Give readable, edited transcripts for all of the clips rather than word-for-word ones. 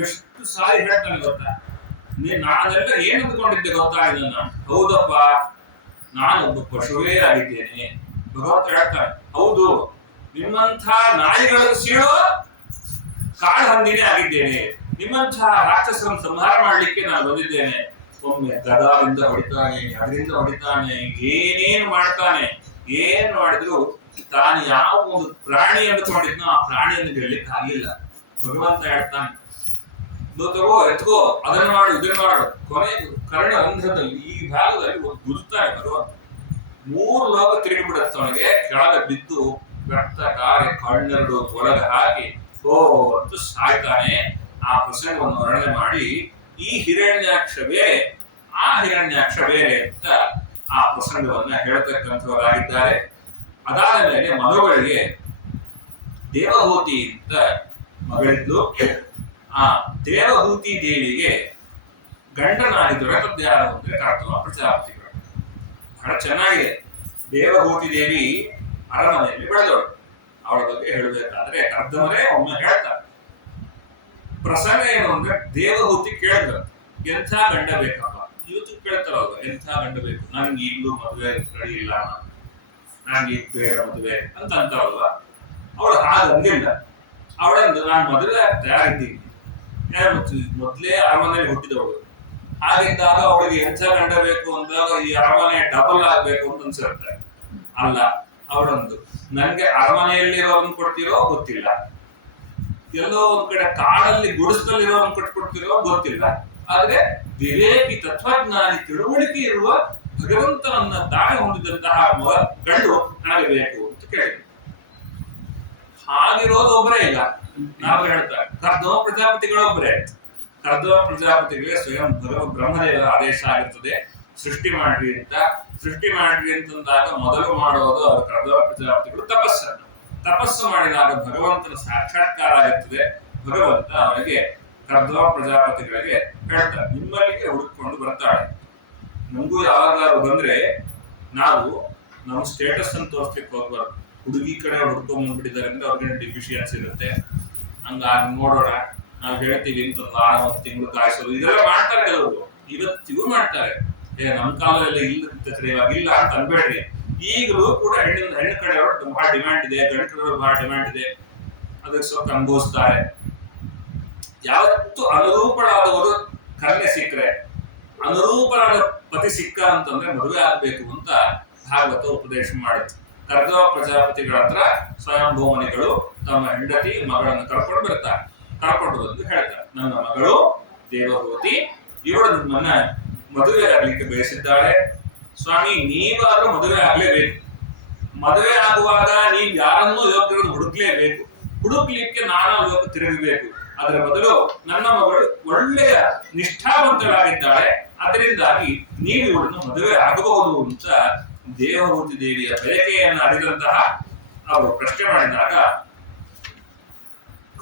ಎಷ್ಟು ಸಾರಿ ಹೇಳ್ತಾನೆ ಗೊತ್ತಾ, ನಾನೆಲ್ಲ ಏನ್ ಅಂದ್ಕೊಂಡಿದ್ದೆ ಗೊತ್ತಾ ಇದನ್ನ, ಹೌದಪ್ಪ ನಾನೊಬ್ಬ ಪಶುವೇ ಆಗಿದ್ದೇನೆ. ಭಗವಂತ ಹೇಳ್ತಾನೆ, ಹೌದು ನಿಮ್ಮಂಥ ನಾಯಿಗಳ ಸೀಳೋ ಕಾಳು ಹಂದಿನೇ ಆಗಿದ್ದೇನೆ, ನಿಮ್ಮಂಥ ರಾಕ್ಷಸರನ್ನು ಸಂಹಾರ ಮಾಡ್ಲಿಕ್ಕೆ ನಾನು ಬಂದಿದ್ದೇನೆ. ಒಮ್ಮೆ ಗದಾದಿಂದ ಹೊಡಿತಾನೆ, ಅದರಿಂದ ಹೊಡಿತಾನೆ, ಏನೇನು ಮಾಡ್ತಾನೆ. ಏನ್ ಮಾಡಿದ್ರು ತಾನು ಯಾವ ಒಂದು ಪ್ರಾಣಿ ಅಂದುಕೊಂಡಿದ್ನೋ ಆ ಪ್ರಾಣಿಯನ್ನು ಗೆಲ್ಲಲಿಕ್ಕೆ ಆಗಲಿಲ್ಲ. ಭಗವಂತ ಹೇಳ್ತಾನೆ, ತಗೋ ಎತ್ಕೋ, ಅದನ್ನ ಮಾಡು ಇದನ್ನ ಮಾಡು. ಕೊನೆ ಕರ್ಣ ರಂಧ್ರದಲ್ಲಿ ಈ ಭಾಗದಲ್ಲಿ ಒಂದು ಗುರುತಾನೆ ಭಗವಂತ. 3 ಲೋಕ ತಿರುಗಿಬಿಡುತ್ತೆ ಅವನಿಗೆ, ಕೆಳಗೆ ಬಿದ್ದು ರಕ್ತ ಕಾರಿ ಕಣ್ಣೆರಡು ಒಳಗೆ ಹಾಕಿ ಓ ಅಂತ ಸಾಯ್ತಾನೆ. ಆ ಪ್ರಸಂಗವನ್ನು ವರ್ಣನೆ ಮಾಡಿ ಈ ಹಿರಣ್ಯಾಕ್ಷ ಬೇರೆ ಆ ಹಿರಣ್ಯಾಕ್ಷ ಬೇರೆ ಅಂತ ಆ ಪ್ರಸಂಗವನ್ನ ಹೇಳ್ತಕ್ಕಂಥವರಾಗಿದ್ದಾರೆ. ಅದಾದ ಮೇಲೆ ಮನುಗಳಿಗೆ ದೇವಹೂತಿ ಅಂತ ಮಗಳಿದ್ಲು. ಆ ದೇವಹೂತಿ ದೇವಿಗೆ ಗಂಡನಾಗಿ ದೊರೆತದ್ದು ಯಾರು ಅಂದ್ರೆ ಕರ್ತವ್ಯ ಪ್ರಜಾಪತಿಗಳು. ಬಹಳ ಚೆನ್ನಾಗಿದೆ. ದೇವಹೂತಿ ದೇವಿ ಅರಮನೆಯಲ್ಲಿ ಬೆಳೆದವಳು. ಅವಳ ಬಗ್ಗೆ ಹೇಳಬೇಕಾದ್ರೆ ಕರ್ದವರೇ ಒಮ್ಮೆ ಹೇಳ್ತಾರೆ. ಪ್ರಸಂಗ ಏನು ಅಂದ್ರೆ, ದೇವಹೂತಿ ಕೇಳಿದ್ರು ಎಂಥ ಗಂಡ ಬೇಕಪ್ಪ. ಇವತ್ತು ಕೇಳ್ತಾರಲ್ವ, ಎಂಥ ಗಂಡ ಬೇಕು, ನನ್ಗೆ ಈಗಲೂ ಮದುವೆ ರೆಡಿ ಇಲ್ಲ, ನನ್ಗೆ ಈಗ ಬೇಡ ಮದುವೆ ಅಂತ ಅಂತಾರಲ್ವ. ಅವಳು ಹಾಗಂದಿಲ್ಲ. ಅವಳಂದು ನಾನು ಮದುವೆ ತಯಾರಿದ್ದೀನಿ, ಮೊದ್ಲೇ ಅರಮನೆಯಲ್ಲಿ ಹುಟ್ಟಿದವಳು. ಹಾಗಿದ್ದಾಗ ಅವಳಿಗೆ ಎಂಥ ಗಂಡ ಬೇಕು ಅಂದಾಗ ಈ ಅರಮನೆ ಡಬಲ್ ಆಗ್ಬೇಕು ಅಂತ ಅನ್ಸಿರ್ತಾರೆ. ಅಲ್ಲ, ಅವಳೊಂದು ನನ್ಗೆ ಅರಮನೆಯಲ್ಲಿರೋರನ್ನು ಕೊಡ್ತಿರೋ ಗೊತ್ತಿಲ್ಲ, ಎಲ್ಲೋ ಒಂದ್ ಕಡೆ ಕಾಡಲ್ಲಿ ಗುಡಿಸದಲ್ಲಿರೋರನ್ನು ಕೊಟ್ಕೊಡ್ತಿರೋ ಗೊತ್ತಿಲ್ಲ, ಆದ್ರೆ ವಿವೇಕಿ ತತ್ವಜ್ಞಾನಿ ತಿಳುವಳಿಕೆ ಇರುವ ಭಗವಂತನನ್ನ ದಾಳಿ ಹೊಂದಿದಂತಹ ಗಂಡು ನನಗೆ ಬೇಕು ಅಂತ ಕೇಳಿದ್ರು. ಹಾಗಿರೋದು ಒಬ್ಬರೇ ಇಲ್ಲ. ನಾವು ಹೇಳ್ತಾರೆ ಕರ್ದಮ ಪ್ರಜಾಪತಿಗಳೊಬ್ಬರೇ. ಕರ್ದಮ ಪ್ರಜಾಪತಿಗಳಿಗೆ ಸ್ವಯಂ ಬ್ರಹ್ಮದೇವರ ಆದೇಶ ಆಗಿರ್ತದೆ, ಸೃಷ್ಟಿ ಮಾಡ್ರಿ ಅಂತ. ಸೃಷ್ಟಿ ಮಾಡ್ರಿ ಅಂತಂದಾಗ ಮೊದಲು ಮಾಡೋದು ಅವರು ಕರ್ದಮ ಪ್ರಜಾಪತಿಗಳು ತಪಸ್ಸು ಮಾಡಿದಾಗ ಭಗವಂತನ ಸಾಕ್ಷಾತ್ಕಾರ ಆಗಿರ್ತದೆ. ಭಗವಂತ ಅವರಿಗೆ ಕರ್ದಮ ಪ್ರಜಾಪತಿಗಳಿಗೆ ಹೇಳ್ತಾರೆ, ನಿಮ್ಮಲ್ಲಿಗೆ ಹುಡುಕೊಂಡು ಬರ್ತಾಳೆ. ನಮಗೂ ಯಾವಾಗಾದ್ರು ಬಂದ್ರೆ ನಾವು ನಮ್ಮ ಸ್ಟೇಟಸ್ ಅನ್ನು ತೋರಿಸ್ಲಿಕ್ಕೆ ಹೋಗ್ಬಾರ್ದು. ಹುಡುಗಿ ಕಡೆ ಹುಡ್ಕೊಂಡ್ ಬಂದ್ಬಿಟ್ಟಿದ್ದಾರೆ ಅಂದ್ರೆ ಅವ್ರಿಗೆ ಡಿಫಿಷಿಯನ್ಸಿ ಇರುತ್ತೆ, ಹಂಗಾಗಿ ನೋಡೋಣ ನಾವು ಹೇಳ್ತೀವಿ ಅಂತ ಒಂದು ತಿಂಗಳು ಕಾಯಿಸೋದು ಇದೆಲ್ಲ ಮಾಡ್ತಾರೆ ಕೆಲವರು, ಇವತ್ತಿಗೂ ಮಾಡ್ತಾರೆ. ನಮ್ಮ ಕಾಲದಲ್ಲಿ ಇವಾಗ ಇಲ್ಲ ಅಂತ ಅನ್ಬೇಡ್ರಿ. ಈಗಲೂ ಕೂಡ ಹೆಣ್ಣು ಕಡೆಯವರು ಬಹಳ ಡಿಮ್ಯಾಂಡ್ ಇದೆ, ಗಂಡು ಕಡೆಯವರು ಬಹಳ ಡಿಮ್ಯಾಂಡ್ ಇದೆ, ಅದಕ್ಕೆ ಸ್ವಲ್ಪ ಅನುಭವಿಸ್ತಾರೆ. ಯಾವತ್ತು ಅನುರೂಪಳಾದವರು ಕನ್ಯೆ ಸಿಕ್ಕರೆ, ಅನುರೂಪರಾದ ಪತಿ ಸಿಕ್ಕ ಅಂತಂದ್ರೆ ಮದುವೆ ಆಗ್ಬೇಕು ಅಂತ ಭಾಗವತ ಉಪದೇಶ ಮಾಡಿತ್ತು. ಕರ್ದಮ ಪ್ರಜಾಪತಿಗಳ ಹತ್ರ ಸ್ವಯಂಭೂಮನಿಗಳು ತಮ್ಮ ಹೆಂಡತಿ ಮಗಳನ್ನು ಕರ್ಕೊಂಡು ಬರ್ತಾರೆ. ಕರ್ಕೊಂಡು ಬಂದು ಹೇಳ್ತಾರೆ, ನನ್ನ ಮಗಳು ದೇವಹೂತಿ, ಇವಳು ನಿಮ್ಮನ್ನ ಮದುವೆ ಆಗ್ಲಿಕ್ಕೆ ಬಯಸಿದ್ದಾಳೆ. ಸ್ವಾಮಿ, ನೀವಾದ್ರೂ ಮದುವೆ ಆಗ್ಲೇಬೇಕು. ಮದುವೆ ಆಗುವಾಗ ನೀವು ಯಾರನ್ನೂ ಯೋಗ್ಯರನ್ನು ಹುಡುಕ್ಲೇಬೇಕು. ಹುಡುಕ್ಲಿಕ್ಕೆ ನಾನಾ ಲೋಕ ತಿರುಗಬೇಕು. ಅದರ ಬದಲು ನನ್ನ ಮಗಳು ಒಳ್ಳೆಯ ನಿಷ್ಠಾವಂತರಾಗಿದ್ದಾಳೆ, ಅದರಿಂದಾಗಿ ನೀವು ಇವಳನ್ನು ಮದುವೆ ಆಗಬಹುದು ಅಂತ ದೇವಹೂತಿ ದೇವಿಯ ಬಯಕೆಯನ್ನು ಅರಿದಂತಹ ಅವರು ಪ್ರಶ್ನೆ ಮಾಡಿದಾಗ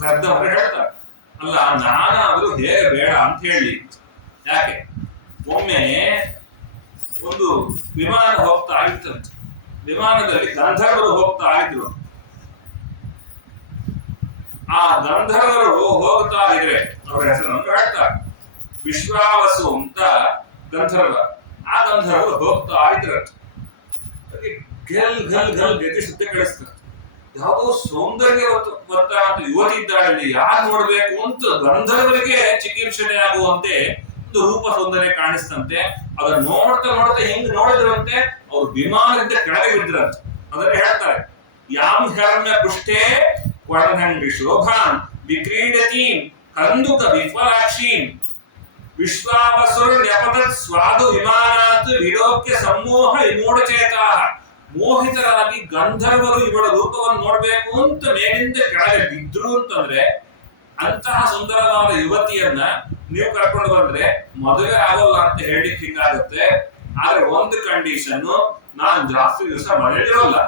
ಕರ್ದವರು ಹೇಳ್ತಾರೆ, ಅಲ್ಲ ನಾನಾದ್ರೂ ಹೇಗೆ ಬೇಡ ಅಂತ ಹೇಳಿ. ಯಾಕೆ? ಒಮ್ಮೆ ಒಂದು ವಿಮಾನ ಹೋಗ್ತಾ ಇತ್ತಂತೆ. ವಿಮಾನದಲ್ಲಿ ಗಂಧರ್ವರು ಹೋಗ್ತಾ ಇದ್ರು. ಆ ಗಂಧರ್ವರು ಹೋಗ್ತಾ ಇದ್ರೆ ಅವರ ಹೆಸರನ್ನು ಹೇಳ್ತಾರೆ, ವಿಶ್ವಾವಸು ಅಂತ ಗಂಧರ್ವ. ಆ ಗಂಧರ್ವರು ಹೋಗ್ತಾ ಇದ್ರ ಘಲ್ ಘಲ್ ಘಲ್ ಗೆದ್ದು ಸುತ್ತ ಕಳಿಸ್ತಾರೆ. ಯಾವುದೋ ಸೌಂದರ್ಯವಂತ ಯುವತಿ ಇದ್ದಾಳೆ, ಯಾರು ನೋಡ್ಬೇಕು ಅಂತ ಗಂಧರ್ವರಿಗೆ ಚಿಕಿತ್ಸೆ ಆಗುವಂತೆ ಒಂದು ರೂಪ ಸೌಂದರ್ಯ ಕಾಣಿಸ್ತಂತೆ. ಅದನ್ನ ನೋಡ್ತಾ ನೋಡ್ತಾ ಹೆಂಗ್ ನೋಡಿದ್ರಂತೆ ಅವ್ರು ವಿಮಾನದಿಂದ ಕೆಳಗೆ ಬಿದ್ರಂತೆ. ಅದನ್ನ ಹೇಳ್ತಾರೆ, ಯಾಂ ಹೆರ್ಮ್ಯ ಪೃಷ್ಠೆ ವರ್ಣಂಗಿ ಶೋಭಾನ್ ವಿಕ್ರೀಡತೀಂ ಕಂದುಕ ವಿಫಲಾಕ್ಷೀಂ ವಿಶ್ವಾವಸುರ್ ನ್ಯಪತತ್ ಸ್ವಾದು ವಿಮಾನಾತ್ ವಿಲೋಕ್ಯ ಸಮೂಹ ವಿಮೂಢಚೇತಾಃ. ಮೋಹಿತರಾಗಿ ಗಂಧರ್ವರು ಇವಳ ರೂಪವನ್ನು ನೋಡ್ಬೇಕು ಅಂತ ಮೇಲಿಂದ ಕೆಳಗೆ ಬಿದ್ರು ಅಂತಂದ್ರೆ, ಅಂತಹ ಸುಂದರವಾದ ಯುವತಿಯನ್ನ ನೀವು ಕರ್ಕೊಂಡು ಬಂದ್ರೆ ಮದುವೆ ಆಗೋಲ್ಲ ಅಂತ ಹೇಳಿಕ್ ಹಿಂಗಾಗುತ್ತೆ. ಆದ್ರೆ ಒಂದು ಕಂಡೀಷನ್, ನಾನು ಜಾಸ್ತಿ ದಿವಸ ಮನೆಯಲ್ಲಿರೋಲ್ಲ.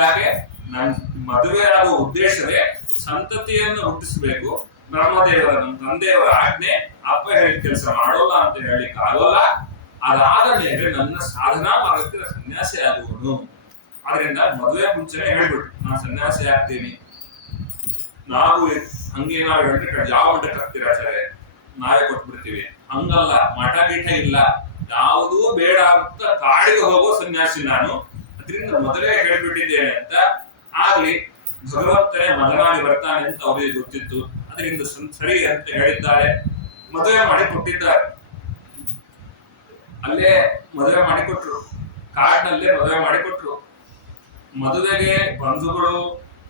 ಯಾಕೆ? ನನ್ ಮದುವೆ ಆಗೋ ಉದ್ದೇಶವೇ ಸಂತತಿಯನ್ನು ಹುಟ್ಟಿಸಬೇಕು. ಬ್ರಹ್ಮದೇವರ ನಮ್ಮ ತಂದೆಯವರ ಆಜ್ಞೆ, ಅಪ್ಪ ಹೇಳಿ ಕೆಲಸ ಮಾಡೋಲ್ಲ ಅಂತ ಹೇಳಿಕ್ ಆಗೋಲ್ಲ. ಅದಾದ ಮೇಲೆ ನನ್ನ ಸಾಧನಾ ಮಾರ್ಗಕ್ಕೆ ಸನ್ಯಾಸಿ ಆಗುವನು. ಆದ್ರಿಂದ ಮದುವೆ ಮುಂಚೆನೆ ಹೇಳ್ಬಿಟ್ಟು ನಾನು ಸನ್ಯಾಸಿ ಆಗ್ತೀನಿ. ನಾವು ಹಂಗೇನಾದ್ರು ಹೇಳಿದ್ರೆ ಯಾವ ಮಠಕ್ಕೆ ಹಾಕ್ತೀರಾ ಆಚಾರ್ಯ, ನಾವೇ ಕೊಟ್ಬಿಡ್ತೀವಿ. ಹಂಗಲ್ಲ, ಮಠ ಗೀಠ ಇಲ್ಲ, ಯಾವುದೂ ಬೇಡ ಅಂತ ಕಾಡಿಗೆ ಹೋಗೋ ಸನ್ಯಾಸಿ ನಾನು. ಅದರಿಂದ ಮೊದಲೇ ಹೇಳ್ಬಿಟ್ಟಿದ್ದೇನೆ ಅಂತ. ಆಗ್ಲಿ, ಭಗವಂತನೇ ಮಗನಾಗಿ ಬರ್ತಾನೆ ಅಂತ ಅವರಿಗೆ ಗೊತ್ತಿತ್ತು, ಅದರಿಂದ ಸರಿ ಅಂತ ಹೇಳಿದ್ದಾರೆ. ಮದುವೆ ಮಾಡಿ ಕೊಟ್ಟಿದ್ದಾರೆ. ಅಲ್ಲೇ ಮದುವೆ ಮಾಡಿಕೊಟ್ರು, ಕಾಡಿನಲ್ಲೇ ಮದುವೆ ಮಾಡಿಕೊಟ್ರು. ಮದುವೆಗೆ ಬಂಧುಗಳು,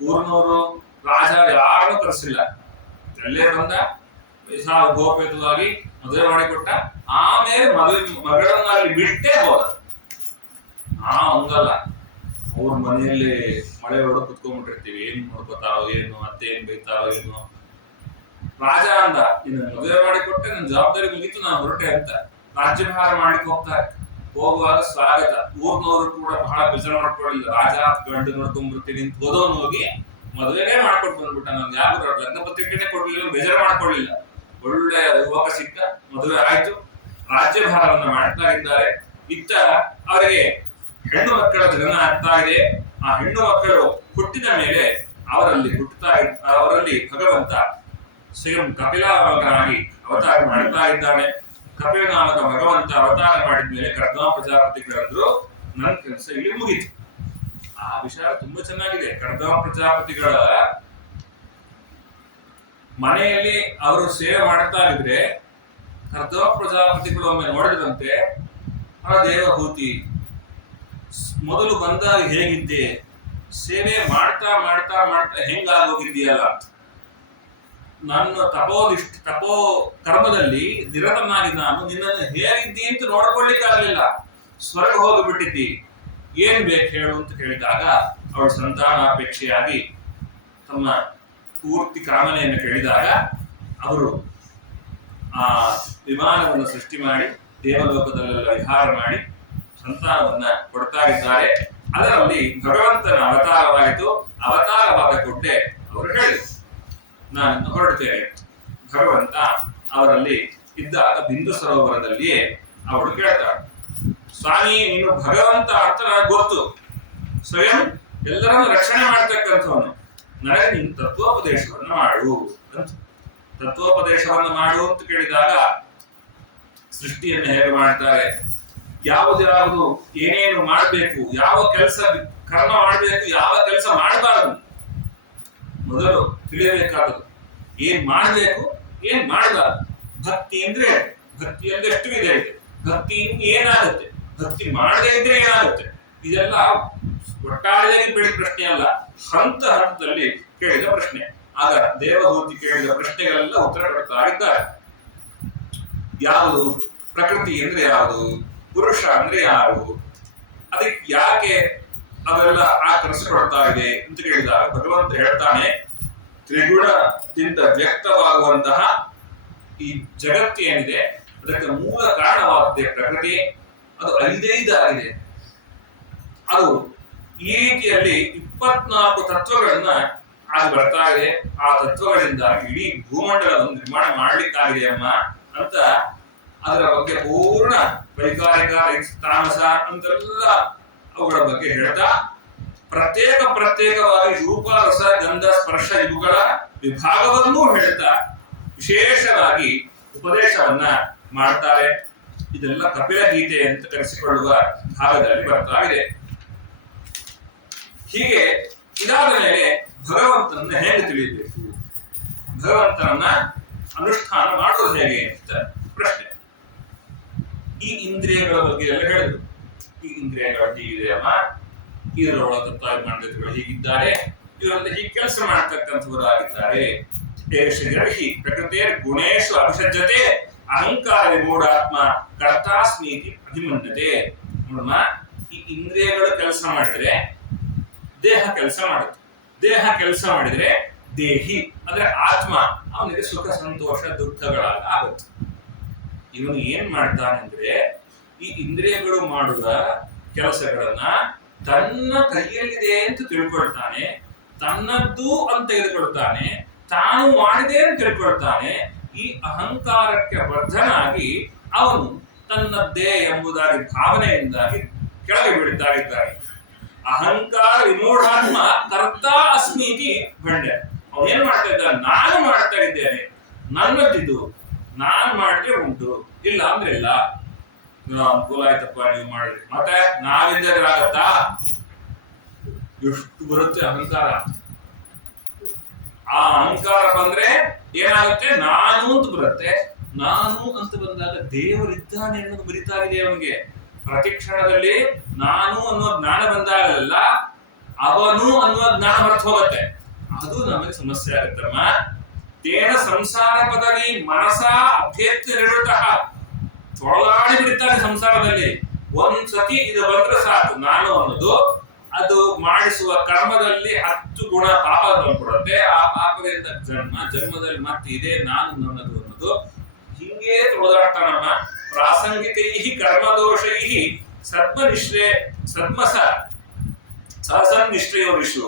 ಊರಿನವರು, ರಾಜ ಯಾರನ್ನೂ ಕರೆಸಿಲ್ಲ. ಅಲ್ಲೇ ಬಂದ, ಗೋಪೇತವಾಗಿ ಮದುವೆ ಮಾಡಿಕೊಟ್ಟ. ಆಮೇಲೆ ಮಗಳನ್ನಾಗಲಿ ಬಿಟ್ಟೇ ಹೋದ. ಹಂಗಲ್ಲ, ಅವ್ರ ಮನೆಯಲ್ಲಿ ಮಳೆ ಹೊಡೆದು ಕುತ್ಕೊಂಡ್ಬಿಟ್ಟಿರ್ತೀವಿ, ಏನ್ ನೋಡ್ಕೋತಾರೋ ಏನು, ಅತ್ತೆ ಏನ್ ಬೈತಾರೋ ಏನು. ರಾಜ ಅಂದ, ನಿನ್ನ ಮದುವೆ ಮಾಡಿಕೊಟ್ಟೆ, ನನ್ನ ಜವಾಬ್ದಾರಿ ಮುಗೀತು, ನಾನು ಹೊರಟೆ ಅಂತ ರಾಜ್ಯಭಾರ ಮಾಡ್ಲಿಕ್ಕೆ ಹೋಗ್ತಾರೆ. ಹೋಗುವಾಗ ಸ್ವಾಗತ. ಊರ್ನವರು ಕೂಡ ಬಹಳ ಬೇಜಾರು ಮಾಡ್ಕೊಳ್ಳಿಲ್ಲ. ರಾಜ ಗಂಡು ನೋಡ್ಕೊಂಡ್ಬಿಡ್ತೀನಿ ಅಂತ ಹೋದವನು ಹೋಗಿ ಮದುವೆನೇ ಮಾಡ್ಕೊಟ್ಟು ಬಂದ್ಬಿಟ್ಟ. ನನ್ಗೆ ಯಾರು ಲಗ್ನ ಪತ್ರಿಕೆನೇ ಕೊಡ್ಲಿಲ್ಲ, ಬೇಜಾರು ಮಾಡ್ಕೊಳ್ಳಿಲ್ಲ. ಒಳ್ಳೆ ಯುವಕ ಸಿಕ್ಕ, ಮದುವೆ ಆಯ್ತು, ರಾಜ್ಯಭಾರವನ್ನ ಮಾಡ್ತಾ ಇದ್ದಾರೆ. ಇತ್ತ ಅವರಿಗೆ ಹೆಣ್ಣು ಮಕ್ಕಳ ಜನನ ಆಗ್ತಾ ಇದೆ. ಆ ಹೆಣ್ಣು ಮಕ್ಕಳು ಹುಟ್ಟಿದ ಮೇಲೆ ಅವರಲ್ಲಿ ಭಗವಂತ ಸ್ವಯಂ ಕಪಿಲಾಗಿ ಅವತಾರ ಮಾಡ್ತಾ ಇದ್ದಾನೆ. ಕಪಿಲ ನಾಮಕ ಭಗವಂತ ಅವತಾರ ಮಾಡಿದ್ಮೇಲೆ ಕರ್ದಮ ಪ್ರಜಾಪತಿಗಳಂದ್ರು, ನನ್ನ ಕೆಲಸ ಇಲ್ಲಿ ಮುಗೀತು. ಆ ವಿಚಾರ ತುಂಬಾ ಚೆನ್ನಾಗಿದೆ. ಕರ್ದಮ ಪ್ರಜಾಪತಿಗಳ ಮನೆಯಲ್ಲಿ ಅವರು ಸೇವೆ ಮಾಡ್ತಾ ಇದ್ರೆ ಕರ್ದಮ ಪ್ರಜಾಪತಿಗಳು ಒಮ್ಮೆ ನೋಡಿದ್ರಂತೆ, ಆ ದೇವಭೂತಿ ಮೊದಲು ಬಂದಾಗ ಹೇಗಿದ್ದೆ, ಸೇವೆ ಮಾಡ್ತಾ ಮಾಡ್ತಾ ಮಾಡ್ತಾ ಹೆಂಗಾಗೋಗಿದ್ದೀಯಲ್ಲ, ನನ್ನ ತಪೋ ಕರ್ಮದಲ್ಲಿ ನಿರತನಾಗಿ ನಾನು ನಿನ್ನನ್ನು ಹೇಗಿದ್ದಿ ಅಂತ ನೋಡ್ಕೊಳ್ಳಿಕ್ಕಾಗಲಿಲ್ಲ, ಸ್ವರ್ಗ ಹೋಗಿಬಿಟ್ಟಿದ್ದಿ, ಏನ್ ಬೇಕು ಹೇಳು ಅಂತ ಕೇಳಿದಾಗ ಅವಳು ಸಂತಾನಾಪೇಕ್ಷೆಯಾಗಿ ತಮ್ಮ ಪೂರ್ತಿ ಕಾಮನೆಯನ್ನು ಕೇಳಿದಾಗ ಅವರು ಆ ವಿಮಾನವನ್ನು ಸೃಷ್ಟಿ ಮಾಡಿ ದೇವಲೋಕದಲ್ಲೆಲ್ಲ ವಿಹಾರ ಮಾಡಿ ಸಂತಾನವನ್ನ ಕೊಡ್ತಾ ಇದ್ದಾರೆ. ಅದರಲ್ಲಿ ಭಗವಂತನ ಅವತಾರವಾಯಿತು. ಅವತಾರವಾದ ಕೊಟ್ಟೆ ಅವರು ಹೇಳಿದರು, ನಾನು ಹೊರಡ್ತೇನೆ. ಭಗವಂತ ಅವರಲ್ಲಿ ಇದ್ದಾಗ ಬಿಂದು ಸರೋವರದಲ್ಲಿಯೇ ಅವಳು ಕೇಳ್ತಾಳೆ, ಸ್ವಾಮಿ ನೀನು ಭಗವಂತ ಅಂತ ನನಗೆ ಗೊತ್ತು, ಸ್ವಯಂ ಎಲ್ಲರನ್ನು ರಕ್ಷಣೆ ಮಾಡ್ತಕ್ಕಂಥವನು, ನನಗೆ ನೀನು ತತ್ವೋಪದೇಶವನ್ನ ಮಾಡು ಅಂತ. ತತ್ವೋಪದೇಶವನ್ನ ಮಾಡು ಅಂತ ಕೇಳಿದಾಗ ಸೃಷ್ಟಿಯನ್ನು ಹೇಗೆ ಮಾಡ್ತಾರೆ, ಯಾವುದು ಏನೇನು ಮಾಡಬೇಕು, ಯಾವ ಕೆಲಸ ಕರ್ಮ ಮಾಡಬೇಕು, ಯಾವ ಕೆಲಸ ಮಾಡಬಾರದು, ಮೊದಲು ತಿಳಿಯಬೇಕಾದದ್ದು. ಏನ್ ಮಾಡಬೇಕು, ಏನ್ ಮಾಡಬಾರದು. ಭಕ್ತಿ ಅಂದ್ರೆ ಎಷ್ಟು ವಿಧ ಇದೆ, ಭಕ್ತಿಯಿಂದ ಏನಾಗುತ್ತೆ, ಭಕ್ತಿ ಮಾಡದೇ ಇದ್ರೆ ಏನಾಗುತ್ತೆ, ಇದೆಲ್ಲ ಒಟ್ಟಾರೆಯಾಗಿ ಬೆಳೆದ ಪ್ರಶ್ನೆ ಅಲ್ಲ, ಹಂತ ಹಂತದಲ್ಲಿ ಕೇಳಿದ ಪ್ರಶ್ನೆ. ಆಗ ದೇವಹೂತಿ ಕೇಳಿದ ಪ್ರಶ್ನೆಗಳೆಲ್ಲ ಉತ್ತರ ಕೊಡ್ತಾ ಇದ್ದಾರೆ. ಯಾವುದು ಪ್ರಕೃತಿ ಅಂದ್ರೆ ಯಾವುದು, ಪುರುಷ ಅಂದ್ರೆ ಯಾರು, ಅದಕ್ಕೆ ಯಾಕೆ ಅವೆಲ್ಲ ಆಕರ್ಷಿಕೊಳ್ತಾ ಇದೆ ಅಂತ ಕೇಳಿದಾಗ ಭಗವಂತ ಹೇಳ್ತಾನೆ, ತ್ರಿಗುಣದಿಂದ ವ್ಯಕ್ತವಾಗುವಂತಹ ಈ ಜಗತ್ತು ಏನಿದೆ ಅದಕ್ಕೆ ಮೂಲ ಕಾರಣವಾಗುತ್ತೆ ಪ್ರಕೃತಿ. ಅದು 5 ಆಗಿದೆ. ಅದು ಈ ರೀತಿಯಲ್ಲಿ 24 ತತ್ವಗಳನ್ನ ಆಗಿ ಬರ್ತಾ ಇದೆ. ಆ ತತ್ವಗಳಿಂದ ಇಡೀ ಭೂಮಂಡಲವನ್ನು ನಿರ್ಮಾಣ ಮಾಡ್ಲಿಕ್ಕಾಗಿದೆ ಅಮ್ಮ ಅಂತ ಅದರ ಬಗ್ಗೆ ಪೂರ್ಣ ವೈಕಾರಿಕ ತಾಮಸ ಅಂತೆಲ್ಲ ಅವುಗಳ ಬಗ್ಗೆ ಹೇಳ್ತಾ ಪ್ರತ್ಯೇಕವಾಗಿ ರೂಪ ರಸ ಗಂಧ ಸ್ಪರ್ಶ ಇವುಗಳ ವಿಭಾಗವನ್ನೂ ಹೇಳ್ತಾ ವಿಶೇಷವಾಗಿ ಉಪದೇಶವನ್ನ ಮಾಡ್ತಾರೆ. ಇದೆಲ್ಲ ಕಪಿಲ ಗೀತೆ ಅಂತ ಕರೆಸಿಕೊಳ್ಳುವ ಭಾಗದಲ್ಲಿ ಬರ್ತಾ ಇದೆ. ಹೀಗೆ ಇದಾದ ಮೇಲೆ ಭಗವಂತನನ್ನ ಹೇಗೆ ತಿಳಿಯಬೇಕು, ಭಗವಂತನನ್ನ ಅನುಷ್ಠಾನ ಮಾಡೋದು ಹೇಗೆ ಅಂತ ಪ್ರಶ್ನೆ. ಈ ಇಂದ್ರಿಯಗಳ ಬಗ್ಗೆ ಎಲ್ಲ ಹೇಳಿದ್ರು. ಈ ಇಂದ್ರಿಯಗಳು ಹೀಗಿದೆಯಮ್ಮ, ಇದರೊಳ ತತ್ವಾಭಿಮಾನಗಳು ಹೀಗಿದ್ದಾರೆ, ಇವರಲ್ಲಿ ಹೀಗೆ ಕೆಲಸ ಮಾಡ್ತಕ್ಕಂಥವರಾಗಿದ್ದಾರೆ. ಪ್ರಕೃತಿಯ ಗುಣೇಶು ಅಭಿಸಜ್ಜತೆ ಅಹಂಕಾರ ವಿಮೂಢಾತ್ಮ ಕರ್ತಾಸ್ಮೀತಿ ಅಭಿಮನ್ಯತೆ. ನೋಡಮ್ಮ, ಈ ಇಂದ್ರಿಯಗಳು ಕೆಲಸ ಮಾಡಿದ್ರೆ ದೇಹ ಕೆಲಸ ಮಾಡುತ್ತೆ. ದೇಹ ಕೆಲಸ ಮಾಡಿದ್ರೆ ದೇಹಿ ಅಂದ್ರೆ ಆತ್ಮ, ಅವನಿಗೆ ಸುಖ ಸಂತೋಷ ದುಃಖಗಳಾಗ ಆಗುತ್ತೆ. ಇವನು ಏನ್ ಮಾಡ್ತಾನೆ ಅಂದ್ರೆ ಈ ಇಂದ್ರಿಯಗಳು ಮಾಡುವ ಕೆಲಸಗಳನ್ನ ತನ್ನ ಕೈಯಲ್ಲಿದೆ ಅಂತ ತಿಳ್ಕೊಳ್ತಾನೆ, ತನ್ನದ್ದು ಅಂತ ತೆಗೆದುಕೊಳ್ತಾನೆ, ತಾನು ಮಾಡಿದೆ ಅಂತ ತಿಳ್ಕೊಳ್ತಾನೆ. ಈ ಅಹಂಕಾರಕ್ಕೆ ಬದ್ಧನಾಗಿ ಅವನು ತನ್ನದ್ದೇ ಎಂಬುದಾಗಿ ಭಾವನೆಯಿಂದಾಗಿ ಕೆಳಗೆ ಬೀಳ್ತಾ ಇದ್ದಾನೆ. ಅಹಂಕಾರ ವಿಮೂಢಾತ್ಮ ಕರ್ತಾ ಅಸ್ಮೀತಿ ಭಂಡ್ಯ. ಅವನು ಏನ್ ಮಾಡ್ತಾ ಇದ್ದ, ನಾನು ಮಾಡ್ತಾ ಇದ್ದೇನೆ, ನನ್ನದಿದು, ನಾನ್ ಮಾಡಿದ್ರೆ ಉಂಟು, ಇಲ್ಲ ಅಂದ್ರೆ ಇಲ್ಲ. ನೀವು ಅನುಕೂಲ ಆಯ್ತಪ್ಪ ನೀವು ಮಾಡಿದ್ರಿ, ಮತ್ತೆ ನಾವಿಂದಾಗತ್ತಾ? ಎಷ್ಟು ಬರುತ್ತೆ ಅಹಂಕಾರ. ಆ ಅಹಂಕಾರ ಬಂದ್ರೆ ಏನಾಗುತ್ತೆ, ನಾನು ಅಂತ ಬರುತ್ತೆ. ನಾನು ಅಂತ ಬಂದಾಗ ದೇವರಿದ್ದಾನೆ ಅನ್ನೋದು ಬರಿತಾ ಇದೆ ಅವನಿಗೆ. ಪ್ರತಿ ಕ್ಷಣದಲ್ಲಿ ನಾನು ಅನ್ನೋ ಜ್ಞಾನ ಬಂದಾಗಲೆಲ್ಲ ಅವನು ಅನ್ನುವ ಜ್ಞಾನ ಮರ್ತು ಹೋಗುತ್ತೆ. ಅದು ನಮಗೆ ಸಮಸ್ಯೆ ಆಗುತ್ತಮ್ಮ. ತೇನ ಸಂಸಾರ ಪದವಿ ಮನಸ ಅಭ್ಯರ್ಥಿ ನಿರುತಃ, ತೊಳಲಾಡಿ ಬಿಡ್ತಾನೆ ಸಂಸಾರದಲ್ಲಿ. ಒಂದ್ಸತಿ ಇದು ಬಂದ್ರೆ ಸಾಕು, ನಾನು ಅನ್ನೋದು ಅದು ಮಾಡಿಸುವ ಕರ್ಮದಲ್ಲಿ 10 ಗುಣ ಪಾಪ ಕೊಡುತ್ತೆ. ಆ ಪಾಪದಿಂದ ಜನ್ಮದಲ್ಲಿ ಮತ್ತೆ ಇದೇ ನಾನು ನನ್ನದು ಅನ್ನೋದು ಹಿಂಗೆ ತೊಳೆದಾಡ್ತಾನಮ್ಮ. ಪ್ರಾಸಂಗಿಕೈ ಕರ್ಮದೋಷೈ ಸದ್ಮಸ ಸಹಸನ್ನಿಷ್ಠೆಯೋ ಋಷು.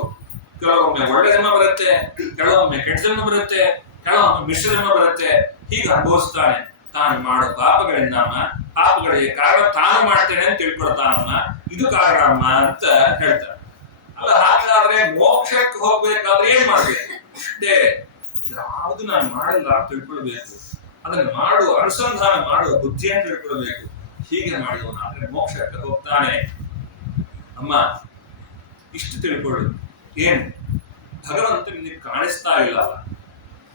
ಕೆಲವೊಮ್ಮೆ ಒಳ್ಳೆ ಜನ್ಮ ಬರುತ್ತೆ, ಕೆಲವೊಮ್ಮೆ ಕೆಟ್ಟ ಜನ್ಮ ಬರುತ್ತೆ, ಕೆಲವೊಮ್ಮೆ ಮಿಶ್ರ ಜನ್ಮ ಬರುತ್ತೆ. ಹೀಗೆ ಅನುಭವಿಸ್ತಾನೆ ತಾನು ಮಾಡೋ ಪಾಪಗಳಿಂದಮ್ಮ. ಪಾಪಗಳಿಗೆ ಕಾರಣ ತಾನು ಮಾಡ್ತೇನೆ ಅಂತ ತಿಳ್ಕೊಳ್ತಾನಮ್ಮ. ಇದು ಕಾರಣ ಅಮ್ಮ ಅಂತ ಹೇಳ್ತಾರೆ. ಅಲ್ಲ, ಹಾಗಾದ್ರೆ ಮೋಕ್ಷಕ್ಕೆ ಹೋಗ್ಬೇಕಾದ್ರೆ ಏನ್ ಮಾಡ್ಬೇಕು? ಅಷ್ಟೇ, ಯಾವುದು ನಾನು ಮಾಡಿಲ್ಲ ಅಂತ ತಿಳ್ಕೊಳ್ಬೇಕು, ಅದನ್ನು ಮಾಡುವ ಅನುಸಂಧಾನ ಮಾಡುವ ಬುದ್ಧಿಯನ್ನು ತಿಳ್ಕೊಳ್ಬೇಕು. ಹೀಗೆ ಮಾಡಿದವನಾದ್ರೆ ಮೋಕ್ಷಕ್ಕೆ ಹೋಗ್ತಾನೆ ಅಮ್ಮ. ಇಷ್ಟು ತಿಳ್ಕೊಳ್ಳು. ಏನು, ಭಗವಂತ ನಿನಗೆ ಕಾಣಿಸ್ತಾ ಇಲ್ಲ,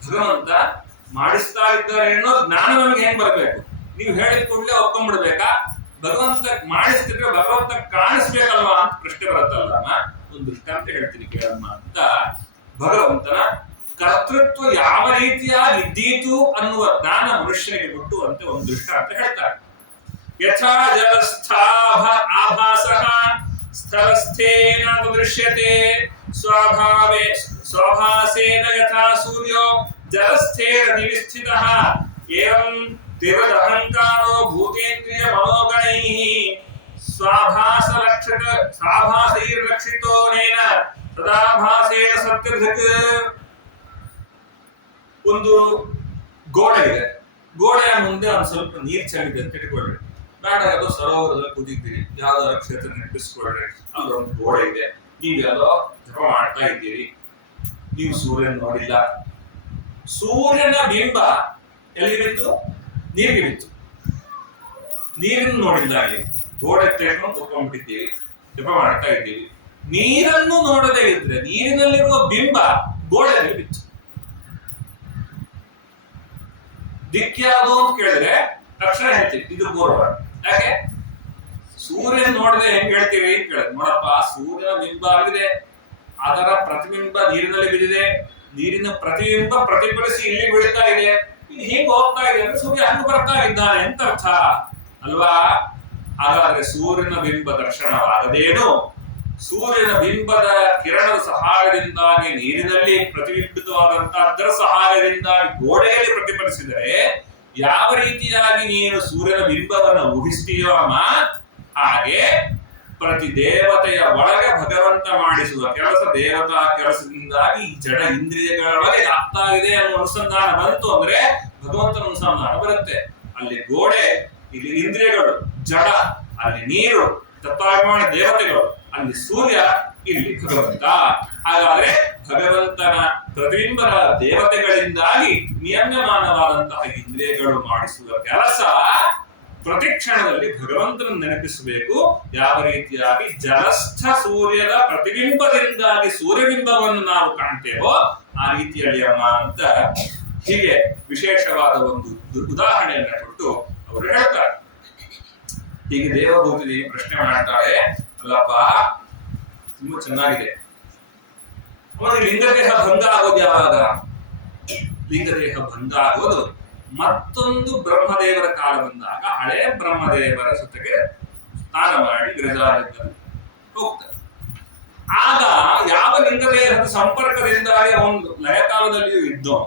ಭಗವಂತ ಮಾಡಿಸ್ತಾ ಇದ್ದಾರೆ ಅನ್ನೋ ಜ್ಞಾನ ನಮಗೆ ಹೆಂಗ್ ಬರ್ಬೇಕು? ನೀವು ಹೇಳಿದ ಕೂಡಲೇ ಒಪ್ಕೊಂಡ್ಬಿಡ್ಬೇಕಾ? ಭಗವಂತ ಮಾಡಿಸ್ತಿದ್ರೆ ಭಗವಂತ ಕಾಣಿಸ್ಬೇಕಲ್ವಾ ಅಂತ ಪ್ರಶ್ನೆ ಬರುತ್ತಲ್ಲಮ್ಮ. ಒಂದು ದೃಷ್ಟಾಂತ ಹೇಳ್ತೀನಿ ಕೇಳಮ್ಮ ಅಂತ. ಭಗವಂತನ ಕರ್ತೃತ್ವ ಯಾವ ರೀತಿಯಾಗಿ ಇದ್ದೀತು ಅನ್ನುವ ಜ್ಞಾನ ಮನುಷ್ಯನಿಗೆ ಹುಟ್ಟುವಂತೆ ಒಂದು ದೃಷ್ಟಾಂತ ಹೇಳ್ತಾರೆ. ಯಥಾ ಜಲಸ್ಥಾಭ ಆಭಾಸಃ ಸ್ಥಳಸ್ಥೇನ ದೃಶ್ಯತೆ ಸ್ವಭಾಸೇನ ಯಥಾ ಸೂರ್ಯೋ ಜಲಸ್ಥೇನ ನಿವಿಸ್ಥಿತಃ ಏವಂ ತಿರದಹಂಕಾರೋ ಭೂತೇಂದ್ರಿಯ ಮನೋಗಣೈಃ ಸ್ವಾಭಾಸೈರ್ಲಕ್ಷಿತೋನೇನ ತದಾಭಾಸೇನ ಸತ್ಯಧೃಕ್. ಒಂದು ಗೋಡೆ ಇದೆ, ಗೋಡೆಯ ಮುಂದೆ ಒಂದು ಸ್ವಲ್ಪ ನೀರು ಚೆಲ್ಲಿದೆ ಅಂತ ಇಟ್ಕೊಳ್ರಿ. ಬೇಡ, ಯಾವುದೋ ಸರೋವರದಲ್ಲಿ ಕೂತಿದ್ದೀರಿ, ಯಾವ್ದಾದ್ರು ಕ್ಷೇತ್ರ ನೆನಪಿಸ್ಕೊಳ್ರಿ, ಅಲ್ಲೊಂದು ಗೋಡೆ ಇದೆ, ನೀವು ಯಾವುದೋ ಜಪ ಮಾಡ್ತಾ ಇದ್ದೀರಿ, ನೀವು ಸೂರ್ಯನ ನೋಡಿಲ್ಲ. ಸೂರ್ಯನ ಬಿಂಬ ಎಲ್ಲಿ ಬಿತ್ತು? ನೀರಿಗೆ ಬಿತ್ತು. ನೀರನ್ನು ನೋಡಿಲ್ಲ, ಅಲ್ಲಿ ಗೋಡೆ ತೇರ್ಕೊಂಡು ಕೂತ್ಕೊಂಡ್ಬಿಟ್ಟಿದ್ದೀವಿ, ಜಪ ಮಾಡ್ತಾ ಇದ್ದೀವಿ. ನೀರನ್ನು ನೋಡದೇ ಇದ್ರೆ ನೀರಿನಲ್ಲಿರುವ ಬಿಂಬ ಗೋಡೆಯಲ್ಲಿ ಬಿತ್ತು. ದಿಕ್ಕ್ಯಾವುದು ಅಂತ ಕೇಳಿದ್ರೆ ತಕ್ಷಣ ಹೇಳ್ತೀವಿ ಇದು ಪೂರ್ವ. ಯಾಕೆ? ಸೂರ್ಯನ ನೋಡದೆ ಹೆಂಗ್ ಹೇಳ್ತೀವಿ ಅಂತ ಕೇಳಿದ್ರೆ, ನೋಡಪ್ಪ ಸೂರ್ಯನ ಬಿಂಬ ಆಗಿದೆ, ಅದರ ಪ್ರತಿಬಿಂಬ ನೀರಿನಲ್ಲಿ ಬಿದ್ದಿದೆ, ನೀರಿನ ಪ್ರತಿಬಿಂಬ ಪ್ರತಿಫಲಿಸಿ ಇಲ್ಲಿ ಬೀಳ್ತಾ ಇದೆ, ಇದು ಹೀಗೆ ಹೋಗ್ತಾ ಇದೆ ಅಂದ್ರೆ ಸೂರ್ಯ ಹಂಗ ಬರ್ತಾ ಇದ್ದಾನೆ ಅಂತ ಅರ್ಥ ಅಲ್ವಾ? ಹಾಗಾದ್ರೆ ಸೂರ್ಯನ ಬಿಂಬ ದರ್ಶನವಾಗದೇನು? ಸೂರ್ಯನ ಬಿಂಬದ ಕಿರಣದ ಸಹಾಯದಿಂದಾಗಿ ನೀರಿನಲ್ಲಿ ಪ್ರತಿಬಿಂಬಿತವಾದಂತಹ ಅದರ ಸಹಾಯದಿಂದಾಗಿ ಗೋಡೆಯಲ್ಲಿ ಪ್ರತಿಫಲಿಸಿದರೆ ಯಾವ ರೀತಿಯಾಗಿ ನೀನು ಸೂರ್ಯನ ಬಿಂಬವನ್ನು ಊಹಿಸ್ತೀಯೋ ಅಮ್ಮ, ಹಾಗೆ ಪ್ರತಿ ದೇವತೆಯ ಒಳಗೆ ಭಗವಂತ ಮಾಡಿಸುವ ಕೆಲಸ, ದೇವತಾ ಕೆಲಸದಿಂದಾಗಿ ಜಡ ಇಂದ್ರಿಯಗಳ ಒಳಗೆ ಆಗ್ತಾ ಇದೆ ಅನ್ನೋ ಅನುಸಂಧಾನ ಬಂತು ಅಂದ್ರೆ ಭಗವಂತನ ಅನುಸಂಧಾನ ಬರುತ್ತೆ. ಅಲ್ಲಿ ಗೋಡೆ, ಇಲ್ಲಿ ಇಂದ್ರಿಯಗಳು, ಜಡ, ಅಲ್ಲಿ ನೀರು, ತತ್ವಾಭಿಮಾನ ದೇವತೆಗಳು, ಅಲ್ಲಿ ಸೂರ್ಯ, ಇಲ್ಲಿ ಭಗವಂತ. ಹಾಗಾದ್ರೆ ಭಗವಂತನ ಪ್ರತಿಬಿಂಬದ ದೇವತೆಗಳಿಂದಾಗಿ ನಿಯಮ್ಯಮಾನವಾದಂತಹ ಇಂದ್ರಿಯಗಳು ಮಾಡಿಸುವ ಕೆಲಸ ಪ್ರತಿ ಕ್ಷಣದಲ್ಲಿ ಭಗವಂತನ ನೆನಪಿಸಬೇಕು. ಯಾವ ರೀತಿಯಾಗಿ ಜಲಸ್ಥ ಸೂರ್ಯದ ಪ್ರತಿಬಿಂಬದಿಂದಾಗಿ ಸೂರ್ಯಬಿಂಬವನ್ನು ನಾವು ಕಾಣ್ತೇವೋ ಆ ರೀತಿಯಲ್ಲಿ ಅಮ್ಮ ಅಂತ ಹೀಗೆ ವಿಶೇಷವಾದ ಒಂದು ಉದಾಹರಣೆಯನ್ನು ಕೊಟ್ಟು ಅವರು ಹೇಳ್ತಾರೆ. ಹೀಗೆ ದೇವಭೂತಿ ಪ್ರಶ್ನೆ ಮಾಡ್ತಾರೆ, ಅಲ್ಲಪ್ಪ ತುಂಬಾ ಚೆನ್ನಾಗಿದೆ, ಲಿಂಗದೇಹ ಭಂಗ ಆಗೋದು ಯಾವಾಗ? ಲಿಂಗದೇಹ ಭಂಗ ಆಗೋದು ಮತ್ತೊಂದು ಬ್ರಹ್ಮದೇವರ ಕಾಲ ಬಂದಾಗ ಹಳೆ ಬ್ರಹ್ಮದೇವರ ಜೊತೆಗೆ ಸ್ನಾನ ಮಾಡಿ ವಿರಜಾದಲ್ಲಿ ಹೋಗ್ತಾರೆ. ಆಗ ಯಾವ ಲಿಂಗದೇಹದ ಸಂಪರ್ಕದಿಂದಾಗಿ ಒಂದು ಲಯಕಾಲದಲ್ಲಿಯೂ ಇದ್ದೋ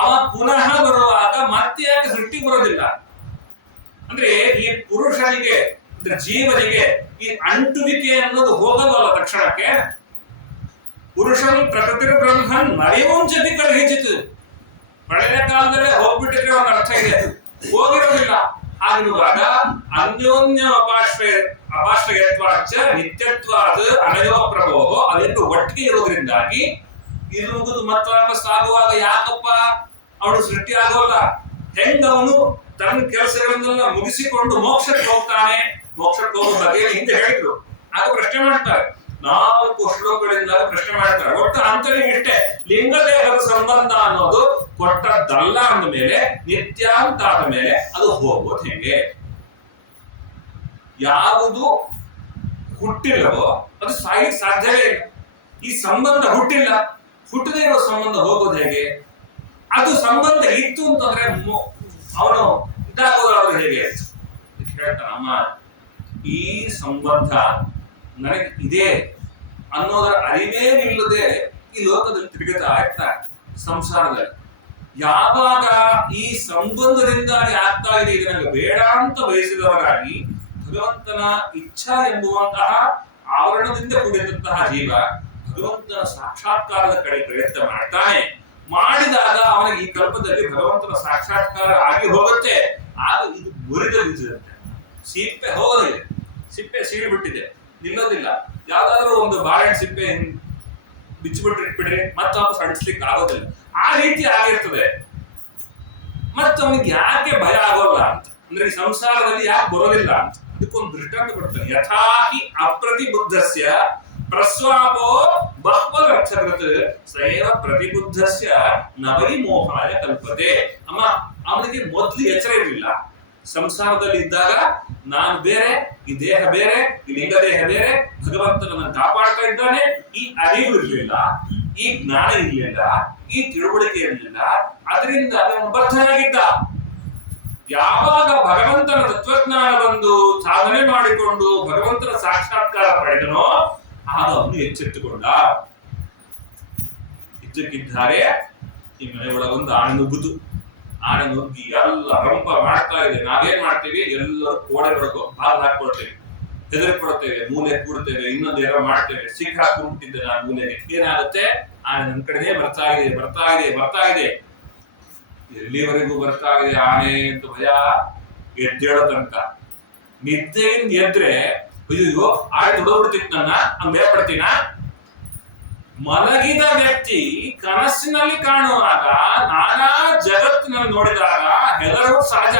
ಅವ ಪುನಃ ಬರುವಾಗ ಮತ್ತೆ ಯಾಕೆ ಸೃಷ್ಟಿ ಬರೋದಿಲ್ಲ? ಅಂದ್ರೆ ಈ ಪುರುಷನಿಗೆ ಅಂದ್ರೆ ಜೀವನಿಗೆ ಈ ಅಂಟುವಿಕೆ ಅನ್ನೋದು ಹೋಗಲ್ವಲ್ಲ ತಕ್ಷಣಕ್ಕೆ. ಪುರುಷನ್ ಪ್ರಕೃತಿ ಬ್ರಹ್ಮನ್ ನರಿವಂಚತಿ ಕಳಹಿಚಿತು, ಪಳೆಯ ಕಾಲದಲ್ಲೇ ಹೋಗ್ಬಿಟ್ಟಿದ್ರೆ ಒಂದು ಅರ್ಥ ಇದೆ, ಹೋಗಿರೋದಿಲ್ಲ. ಆಗಿರುವಾಗ ಅನ್ಯೋನ್ಯ ಅಪಾಶ್ರಯತ್ವಾಚ ನಿತ್ಯತ್ವಾದ ಅನಯೋ ಪ್ರಭೋ ಅದೆಂದು ಒಟ್ಟಿಗೆ ಇರೋದ್ರಿಂದಾಗಿ ಇದು ಮುಗಿದು ಮತ್ತೆ ವಾಪಸ್ ಆಗುವಾಗ ಯಾಕಪ್ಪ ಅವನು ಸೃಷ್ಟಿ ಆಗೋಲ್ಲ? ಹೆಂಗ ಅವನು ತನ್ನ ಕೆಲಸಗಳನ್ನೆಲ್ಲ ಮುಗಿಸಿಕೊಂಡು ಮೋಕ್ಷಕ್ಕೆ ಹೋಗ್ತಾನೆ? ಮೋಕ್ಷಕ್ಕೆ ಹೋಗೋ ಬಗ್ಗೆ ಹಿಂದೆ ಹೇಳಿದ್ರು. ಆಗ ಪ್ರಶ್ನೆ ಮಾಡ್ತಾರೆ, 4 ಶ್ಲೋಕಗಳಿಂದ ಪ್ರಶ್ನೆ ಮಾಡ್ತಾರೆ. ಒಟ್ಟು ಅಂತರಿಗೆ ಇಷ್ಟೇ, ಲಿಂಗದೇಹದ ಸಂಬಂಧ ಅನ್ನೋದು ಕೊಟ್ಟದ್ದಲ್ಲ ಅಂದ ಮೇಲೆ, ನಿತ್ಯ ಅಂತ ಆದ ಮೇಲೆ ಅದು ಹೋಗೋದು ಹೆಂಗೆ? ಯಾವುದು ಹುಟ್ಟಿಲ್ಲವೋ ಅದು ಸಾಯಲಿಕ್ಕೆ ಸಾಧ್ಯವೇ ಇಲ್ಲ. ಈ ಸಂಬಂಧ ಹುಟ್ಟಿಲ್ಲ, ಹುಟ್ಟದೇ ಇರೋ ಸಂಬಂಧ ಹೋಗೋದು ಹೇಗೆ? ಅದು ಸಂಬಂಧ ಇತ್ತು ಅಂತಂದ್ರೆ ಅವನು ಇದಾಗೋದಾದ್ರೆ ಹೇಗೆ ಹೇಳ್ತಾನ. ಅಮ್ಮ, ಈ ಸಂಬಂಧ ನನಗೆ ಇದೆ ಅನ್ನೋದರ ಅರಿವೇ ಇಲ್ಲದೆ ಈ ಲೋಕದಲ್ಲಿ ತಿರುಗುತ್ತಾ ಇರ್ತಾರೆ ಸಂಸಾರದಲ್ಲಿ. ಯಾವಾಗ ಈ ಸಂಬಂಧದಿಂದಾಗಿ ಆಗ್ತಾ ಇದೆ, ಇದು ನನಗೆ ಬೇಡ ಅಂತ ಬಯಸಿದವರಾಗಿ ಭಗವಂತನ ಇಚ್ಛಾ ಎಂಬುವಂತಹ ಆವರಣದಿಂದ ಕೂಡಿದಂತಹ ಜೀವ ಭಗವಂತನ ಸಾಕ್ಷಾತ್ಕಾರದ ಕಡೆ ಪ್ರಯತ್ನ ಮಾಡ್ತಾನೆ. ಮಾಡಿದಾಗ ಅವನಿಗೆ ಈ ಕಲ್ಪದಲ್ಲಿ ಭಗವಂತನ ಸಾಕ್ಷಾತ್ಕಾರ ಆಗಿ ಹೋಗುತ್ತೆ. ಆಗ ಇದು ಮುರಿದ ಬೀಜದಂತೆ, ಸಿಪ್ಪೆ ಹೋಗೋದಿಲ್ಲ, ಸಿಪ್ಪೆ ಸೀಳ್ಬಿಟ್ಟಿದೆ, ನಿಲ್ಲೋದಿಲ್ಲ. ಯಾವ್ದಾದ್ರು ಒಂದು ಬಾಳೆಹಣ್ಣು ಸಿಪ್ಪೆ ಬಿಚ್ಚಿಬಿಟ್ರೆ ಇಟ್ಬಿಡ್ರಿ, ಮತ್ತೆ ವಾಪಸ್ ಅಡಿಸ್ಲಿಕ್ಕೆ ಆಗೋದಿಲ್ಲ. ಆ ರೀತಿ ಆಗಿರ್ತದೆ. ಮತ್ತೆ ಅವನಿಗೆ ಯಾಕೆ ಭಯ ಆಗೋಲ್ಲ ಅಂತ ಅಂದ್ರೆ, ಈ ಸಂಸಾರದಲ್ಲಿ ಯಾಕೆ ಬರೋದಿಲ್ಲ ಅಂತ ಅದಕ್ಕೊಂದು ದೃಷ್ಟಾಂತ ಕೊಡ್ತಾನೆ. ಯಥಾಹಿ ಅಪ್ರತಿಬುದ್ಧಸ್ಯ ಪ್ರಸ್ವಾಪೋ ಬಹ್ವರರ್ಥಕೃತ್ ಸೈವ ಪ್ರತಿಬುದ್ಧಸ್ಯ ನವೈ ಮೋಹಾಯ ಕಲ್ಪತೆ. ಅಮ್ಮ, ಅವನಿಗೆ ಮೊದಲು ಎಚ್ಚರ ಇರಲಿಲ್ಲ. ಸಂಸಾರದಲ್ಲಿ ಇದ್ದಾಗ ನಾನು ಬೇರೆ, ಈ ದೇಹ ಬೇರೆ, ಈ ಲಿಂಗ ದೇಹ ಬೇರೆ, ಭಗವಂತನನ್ನು ಕಾಪಾಡ್ತಾ ಇದ್ದಾನೆ, ಈ ಅರಿವು ಇರಲಿಲ್ಲ, ಈ ಜ್ಞಾನ ಇರಲಿಲ್ಲ, ಈ ತಿಳುವಳಿಕೆ ಇರಲಿಲ್ಲ. ಅದರಿಂದ ಅವನು ಬದ್ಧನಾಗಿದ್ದ. ಯಾವಾಗ ಭಗವಂತನ ತತ್ವಜ್ಞಾನ ಬಂದು ಸಾಧನೆ ಮಾಡಿಕೊಂಡು ಭಗವಂತನ ಸಾಕ್ಷಾತ್ಕಾರ ಪಡೆದನೋ ಆಗ ಅವನು ಎಚ್ಚೆತ್ತುಕೊಂಡ. ಇದ್ದಕ್ಕಿದ್ದಾರೆ ಈ ಮನೆ ಒಳಗೊಂದು ಆಣೆ ನುಗ್ಗುದು. ಆಣೆ ನುಗ್ಗಿ ಎಲ್ಲ ರಂಪ ಮಾಡ್ತಾ ಇದೆ. ನಾವೇನ್ ಮಾಡ್ತೀವಿ? ಎಲ್ಲರೂ ಕೋಡೆ ಹೊಡಕೋ ಬಾಲ್ ಹಾಕೊಳ್ತೇವೆ, ಹೆದರ್ಕೊಳ್ತೇವೆ, ಮೂಲೆ ಕೂಡ್ತೇವೆ, ಇನ್ನೊಂದು ಏನೋ ಮಾಡ್ತೇವೆ. ಸಿಕ್ಕ ಹಾಕೊಂಡ್ಬಿಟ್ಟಿದ್ದೆ ನಾನು ಮೂಲೆಗೆ. ಏನಾಗುತ್ತೆ? ಆನೆ ನನ್ನ ಕಡೆನೇ ಬರ್ತಾ ಇದೆ, ಬರ್ತಾ ಇದೆ, ಬರ್ತಾ ಇದೆ. ಎಲ್ಲಿವರೆಗೂ ಬರ್ತಾ ಇದೆ ಆನೆ ಅಂತ ಭಯ, ಎದ್ದೇಳೋ ತನಕ. ನಿದ್ದೆಯಿಂದ ಎದ್ರೆ ಅಯ್ಯೋ ಆನೆ ತುಡೋಡ್ಬಿಡ್ತಿತ್ತು ನನ್ನ ಅಂತ ಭಯ ಪಡ್ತೀನ? ಮಲಗಿದ ವ್ಯಕ್ತಿ ಕನಸಿನಲ್ಲಿ ಕಾಣುವಾಗ, ನಾನಾ ಜಗತ್ತಿನಲ್ಲಿ ನೋಡಿದಾಗ ಹೆದರೋದು ಸಹಜ.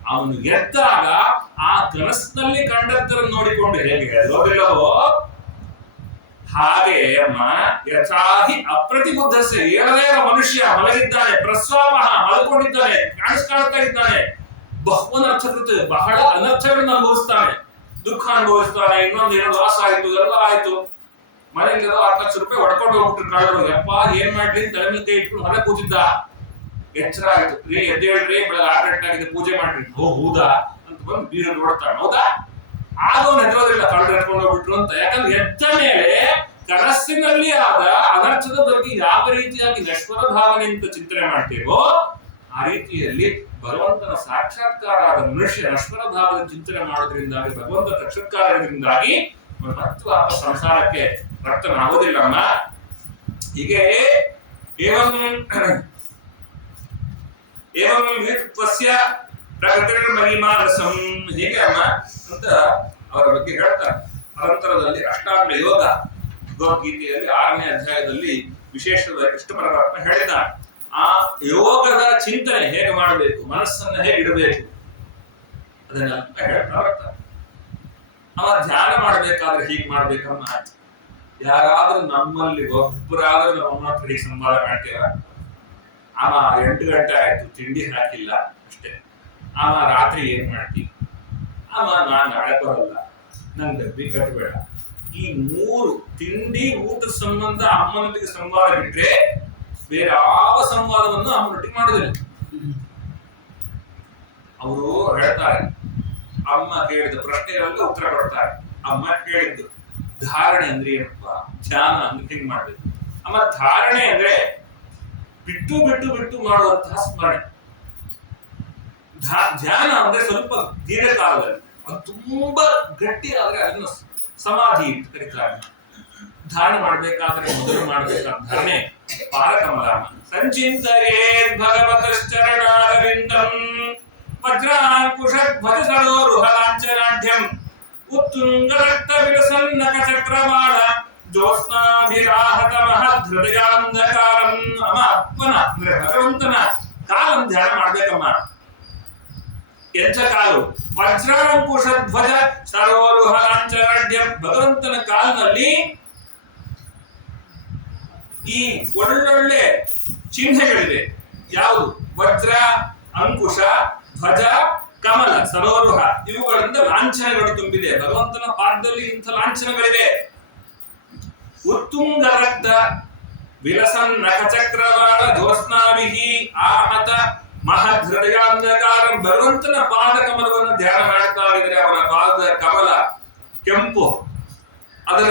ಅವನು ಎದ್ದಾಗ ಆ ಕನಸಿನಲ್ಲಿ ಕಂಡದ್ದನ್ನು ನೋಡಿಕೊಂಡು ಹೇಗೆ ಹೆದರೋದಿಲ್ಲವೋ ಹಾಗೆ ಅಮ್ಮ, ಯಥಾಹಿ ಅಪ್ರತಿಬುದ್ಧಸ್ಯ, ಏಳದೇ ಮನುಷ್ಯ ಮಲಗಿದ್ದಾನೆ, ಪ್ರಸ್ವಾಪ ಮಲ್ಕೊಂಡಿದ್ದಾನೆ, ಕಾಣಿಸ್ಕಾಳ್ತಾ ಇದ್ದಾನೆ, ಬಹುವನ ಅರ್ಥಕೃತ ಬಹಳ ಅನರ್ಥಗಳನ್ನು ಅನುಭವಿಸ್ತಾನೆ, ದುಃಖ ಅನುಭವಿಸ್ತಾನೆ, ಇನ್ನೊಂದು ಏನೋ ಲಾಸ್ ಆಯ್ತು, ಎಲ್ಲ ಆಯ್ತು. ಮನೆಯಲ್ಲಿ 10 ಲಕ್ಷ ರೂಪಾಯಿ ಹೊಡ್ಕೊಂಡು ಹೋಗ್ಬಿಟ್ರು ಕಳ್ಳರು. ಯಪ್ಪ ಏನ್ ಮಾಡ್ಲಿ ತಲೆ ಮೇಲೆ ಕೈ ಇಟ್ಕೊಂಡು ಹೊರ ಕೂತಿದ್ದ. ಎಚ್ಚರ ಆಯ್ತು, ರೀ ಎದ್ದೇಳ್ರಿ, ಬೆಳಗ್ಗೆ 6 ಗಂಟೆ ಆಗಿದೆ, ಪೂಜೆ ಮಾಡ್ರಿ. ಹೌದಾ ಅಂತ ಬಂದು ಬೀರ ನೋಡ್ತಾನೆ. ಹೌದಾ? ಆಗ ಅವನು ಎದ್ದೋದಿಲ್ಲ, ಕಳ್ಳರು ಎತ್ಕೊಂಡು ಹೋಗ್ಬಿಟ್ರು ಅಂತ. ಯಾಕಂದ್ರೆ ಎದ್ದ ಮೇಲೆ ಕನಸಿನಲ್ಲಿ ಆದ ಅನರ್ಥದ ಬಗ್ಗೆ ಯಾವ ರೀತಿಯಾಗಿ ನಶ್ವರ ಭಾವನೆಯಿಂದ ಚಿಂತನೆ ಮಾಡ್ತೇವೋ ಆ ರೀತಿಯಲ್ಲಿ ಭಗವಂತನ ಸಾಕ್ಷಾತ್ಕಾರ ಆದ ಮನುಷ್ಯ ನಶ್ವರ ಭಾವದ ಚಿಂತನೆ ಮಾಡೋದ್ರಿಂದಾಗಿ, ಭಗವಂತ ಸಾಕ್ಷಾತ್ಕಾರದಿಂದಾಗಿ ಮತ್ತು ಆ ಸಂಸಾರಕ್ಕೆ ಭಕ್ತನಾಗೋದಿಲ್ಲಮ್ಮ. ಹೀಗೆ ಏವಂ ತ್ವಸ್ಯ ಪ್ರಕೃತಿ ಮಹಿಮಾ ರಸಂ, ಹೀಗೆ ಅಮ್ಮ ಅಂತ ಅವರ ಬಗ್ಗೆ ಹೇಳ್ತಾರೆ. ಅನಂತರದಲ್ಲಿ ಅಷ್ಟಾಂಗ ಯೋಗ ಭಗವದ್ಗೀತೆಯಲ್ಲಿ 6ನೇ ಅಧ್ಯಾಯದಲ್ಲಿ ವಿಶೇಷವಾಗಿ ಕೃಷ್ಣ ಪರಮಾತ್ಮ ಹೇಳಿದ್ದಾನೆ. ಆ ಯೋಗದ ಚಿಂತನೆ ಹೇಗೆ ಮಾಡಬೇಕು, ಮನಸ್ಸನ್ನ ಹೇಗೆ ಇಡಬೇಕು ಅದನ್ನೆಲ್ಲ ಹೇಳ್ತಾ ಬರ್ತಾರೆ. ಅವ ಧ್ಯಾನ ಮಾಡ್ಬೇಕಾದ್ರೆ ಹೀಗೆ ಮಾಡ್ಬೇಕಮ್ಮ. ಯಾರಾದ್ರೂ ನಮ್ಮಲ್ಲಿ ಒಬ್ಬರಾದ್ರೂ ನಮ್ಮ ಹತ್ರ ಹೀಗೆ ಸಂವಾದ ಮಾಡ್ತೀವ? ಅವ 8 ಗಂಟೆ ಆಯ್ತು ತಿಂಡಿ ಹಾಕಿಲ್ಲ ಅಷ್ಟೇ. ಅವ ರಾತ್ರಿ ಏನ್ ಮಾಡ್ತೀವಿ? ಅವ ನಾನ್ ನಾಳೆ ಬರಲ್ಲ, ನನ್ ಡಬ್ಬಿ ಕಟ್ಟಬೇಡ. ಈ 3 ತಿಂಡಿ ಊಟದ ಸಂಬಂಧ ಅಮ್ಮನೊಟ್ಟಿಗೆ ಸಂವಾದ ಬಿಟ್ರೆ ಬೇರೆ ಯಾವ ಸಂವಾದವನ್ನು ಅಮ್ಮನೊಟ್ಟಿಗೆ ಮಾಡೋದಿಲ್ಲ. ಅವರು ಹೇಳ್ತಾರೆ, ಅಮ್ಮ ಕೇಳಿದ ಪ್ರಶ್ನೆಗಳೆಲ್ಲ ಉತ್ತರ ಕೊಡ್ತಾರೆ. ಅಮ್ಮ ಕೇಳಿದ್ದು ಧಾರಣೆ ಅಂದ್ರೆ ಏನಪ್ಪ, ಧ್ಯಾನ ಅಂದ್ರೆ ಹಿಂಗ್ ಮಾಡ್ಬೇಕು. ಅಮ್ಮ ಧಾರಣೆ ಅಂದ್ರೆ ಬಿಟ್ಟು ಬಿಟ್ಟು ಬಿಟ್ಟು ಮಾಡುವಂತಹ ಸ್ಮರಣೆ. ಧ್ಯಾನ ಅಂದ್ರೆ ಸ್ವಲ್ಪ ದೀರ್ಘಕಾಲದಲ್ಲಿ, ಅದು ತುಂಬಾ ಗಟ್ಟಿ ಆದ್ರೆ ಅದನ್ನು ಸಮಾಧಿ ಅಂತ ಕರೀತಾರೆ. ಧಾರಣ ಮಾಡ್ಬೇಕಾದ್ರೆ ಮೊದಲು ಮಾಡ್ಬೇಕಾದ ಧಾರಣೆ ಪಾರಕಮಲ. ಸಂಚಿಂತಯೇ ಭಗವತಶ್ಚರಣಾರವಿಂದಂ ವಜ್ರಾಂಕುಶಧ್ವಜಸರೋರುಹಲಾಂಚನಾಢ್ಯಂ ಉತ್ತುಂಗ ರಕ್ತ ವಿಲಸನ್ನಕ ಚಕ್ರವಾಳ ಜ್ಯೋತ್ಸ್ನಾಭಿರಾಹತ ಮಹೃದಯಾಂಧಕಾರಂ. ಅಮ್ಮ ಅಪ್ಪನ ಅಂದ್ರೆ ಭಗವಂತನ ಕಾಲನ್ನು ಧ್ಯಾನ ಮಾಡ್ಬೇಕಮ್ಮ. ಎಂಥ ಕಾಲು? ವಜ್ರಾಂಕುಶ ಧ್ವಜ ಸರೋರುಹ ಲಾಂಛನಾಢ್ಯ. ಭಗವಂತನ ಕಾಲಿನಲ್ಲಿ ಈ ಒಳ್ಳೊಳ್ಳೆ ಚಿಹ್ನೆಗಳಿವೆ. ಯಾವುದು? ವಜ್ರ, ಅಂಕುಶ, ಧ್ವಜ, ಕಮಲ, ಸರೋರುಹ, ಇವುಗಳಿಂದ ಲಾಂಛನಗಳು ತುಂಬಿದೆ. ಭಗವಂತನ ಪಾದದಲ್ಲಿ ಇಂಥ ಲಾಂಛನಗಳಿವೆ. ಉತ್ತುಂಗ ರಕ್ತ ವಿಲಸನ್ ನಖಚಕ್ರವಾಳ ಜ್ಯೋತ್ಸ್ನಾಭಿಹಿ ಆಹತ ಮಹೃದಯಾಂಧಕಾರ. ಭಗವಂತನ ಪಾದ ಕಮಲವನ್ನು ಧ್ಯಾನ ಮಾಡ್ತಾ ಇದ್ರೆ ಅವರ ಪಾದ ಕಮಲ ಕೆಂಪು, ಅದರ